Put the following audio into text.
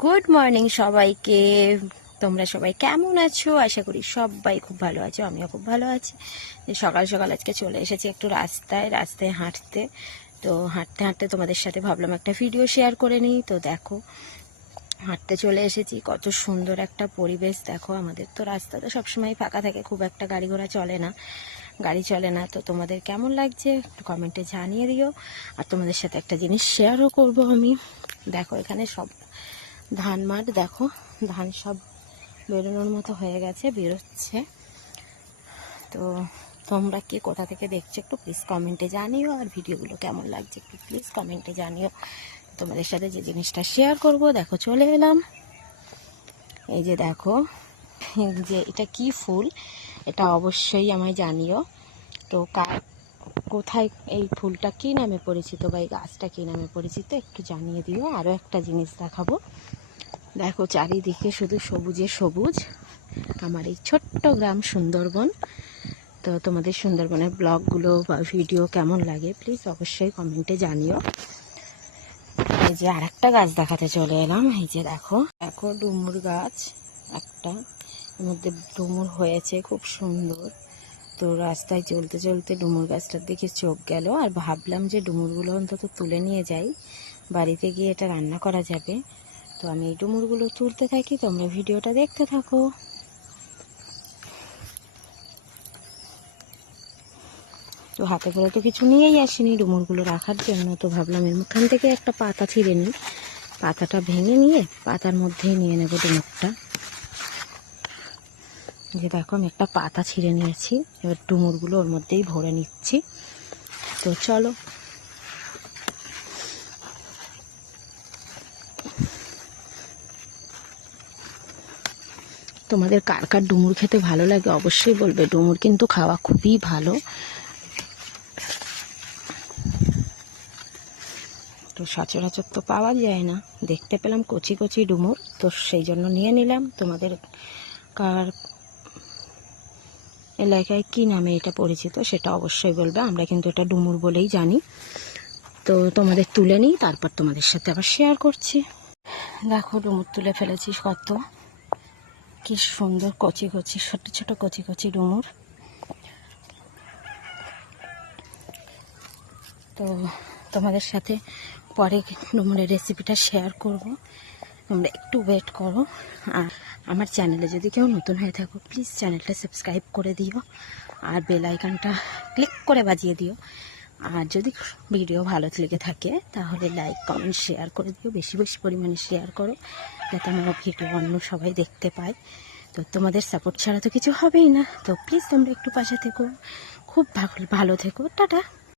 Good morning সবাইকে। তোমরা সবাই কেমন আছো? আশা করি সবাই খুব ভালো আছো, আমিও খুব ভালো আছি। সকাল সকাল আজকে চলে এসেছি একটু রাস্তায় হাঁটতে। তো হাঁটতে হাঁটতে তোমাদের সাথে ভাবলাম একটা ভিডিও শেয়ার করে নিই। তো দেখো, হাঁটতে চলে এসেছি, কত সুন্দর একটা পরিবেশ। দেখো, আমাদের তো রাস্তা তো সবসময় ফাঁকা থাকে, খুব একটা গাড়ি চলে না। তো তোমাদের কেমন লাগছে একটু কমেন্টে জানিয়ে দিও। আর তোমাদের সাথে একটা জিনিস শেয়ারও করব আমি। দেখো, এখানে সব ধান মাঠ, দেখো ধান সব বেরোনোর মতো হয়ে গেছে, বেরোচ্ছে। তো তোমরা কে কোথা থেকে দেখছো একটু প্লিজ কমেন্টে জানিও। আর ভিডিওগুলো কেমন লাগছে একটু প্লিজ কমেন্টে জানিও। তোমাদের সাথে যে জিনিসটা শেয়ার করব, দেখো চলে এলাম। এই যে দেখো, যে এটা কি ফুল, এটা অবশ্যই আমায় জানিও। তো কোথায় এই ফুলটা কি নামে পরিচিত বা এই গাছটা কি নামে পরিচিত একটু জানিয়ে দিও। আরও একটা জিনিস দেখাবো, দেখো চারিদিকে শুধু সবুজে সবুজ। আমার এই ছোট্ট গ্রাম সুন্দরবন। তো তোমাদের সুন্দরবনের ব্লগগুলো বা ভিডিও কেমন লাগে প্লিজ অবশ্যই কমেন্টে জানিও। এই যে আর একটা গাছ দেখাতে চলে এলাম। এই যে দেখো দেখো ডুমুর গাছ একটা, এর মধ্যে ডুমুর হয়েছে খুব সুন্দর। তো রাস্তায় চলতে চলতে ডুমুর গাছটার দিকে চোখ গেল, আর ভাবলাম যে ডুমুরগুলো অন্তত তুলে নিয়ে যাই, বাড়িতে গিয়ে এটা রান্না করা যাবে। তো আমি এই ডুমুরগুলো তুলতে থাকি, তোমরা ভিডিওটা দেখতে থাকো। তো হাতে করে তো কিছু নিয়েই আসিনি ডুমুরগুলো রাখার জন্য। তো ভাবলাম এর মুখান থেকে একটা পাতা ছিঁড়ে নিই, পাতাটা ভেঙে নিয়ে পাতার মধ্যেই নিয়ে নেবো ডুমুরটা। যে দেখো, আমি একটা পাতা ছিঁড়ে নিয়েছি, এবার ডুমুরগুলো ওর মধ্যেই ভরে নিচ্ছি। তো চলো, তোমাদের কার কার ডুমুর খেতে ভালো লাগে অবশ্যই বলবে। ডুমুর কিন্তু খাওয়া খুবই ভালো। তো সচরাচর তো পাওয়া যায় না, দেখতে পেলাম কচি কচি ডুমুর, তো সেই জন্য নিয়ে নিলাম। তোমাদের কার এলাকায় কি নামে এটা পরিচিত সেটা অবশ্যই বলবে। আমরা কিন্তু এটা ডুমুর বলেই জানি। তো তোমাদের তুলে নিই, তারপর তোমাদের সাথে আবার শেয়ার করছি। দেখো ডুমুর তুলে ফেলেছি, কত কি সুন্দর কচি কচি ছোট ছোট কচি কচি ডুমুর। তো তোমাদের সাথে পরে ডুমুরের রেসিপিটা শেয়ার করব, তোমরা একটু ওয়েট করো। আর আমার চ্যানেলে যদি কেউ নতুন হয়ে থাকো প্লিজ চ্যানেলটা সাবস্ক্রাইব করে দিও, আর বেল আইকনটা ক্লিক করে বাজিয়ে দিও। আর যদি ভিডিও ভালো লেগে থাকে তাহলে লাইক কমেন্ট শেয়ার করে দিও, বেশি বেশি পরিমাণে শেয়ার করো, যাতে আমার ভিডিও অন্য সবাই দেখতে পায়। তো তোমাদের সাপোর্ট ছাড়া তো কিছু হবেই না। তো প্লিজ তোমরা একটু পাশে থেকো, খুব ভালো থেকো, টাটা।